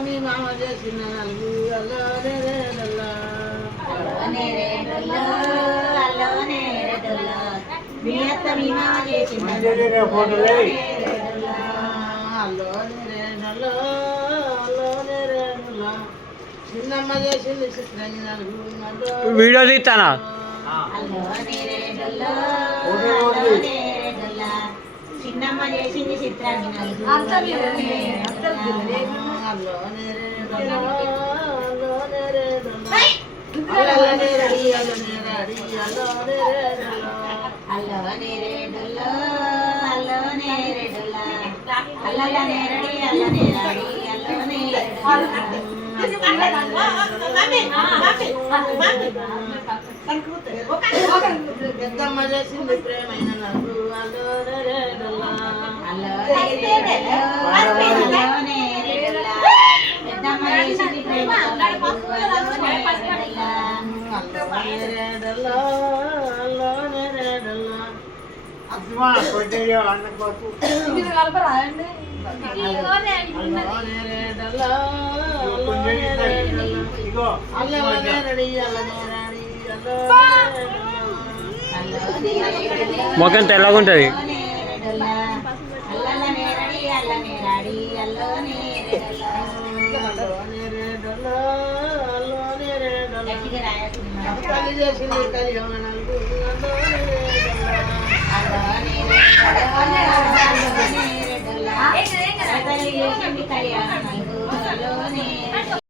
మీ మామ చేసిన చిన్నమ్మ చేసింది వీడియో తీస్తానా చిన్నమ్మ చేసింది చిత్రాన్ని పెద్దమ్మ చేసింది ప్రేమైన నాకు మొత్తం తెల్లగా ఉంటుంది చేసింది కళ్యాణ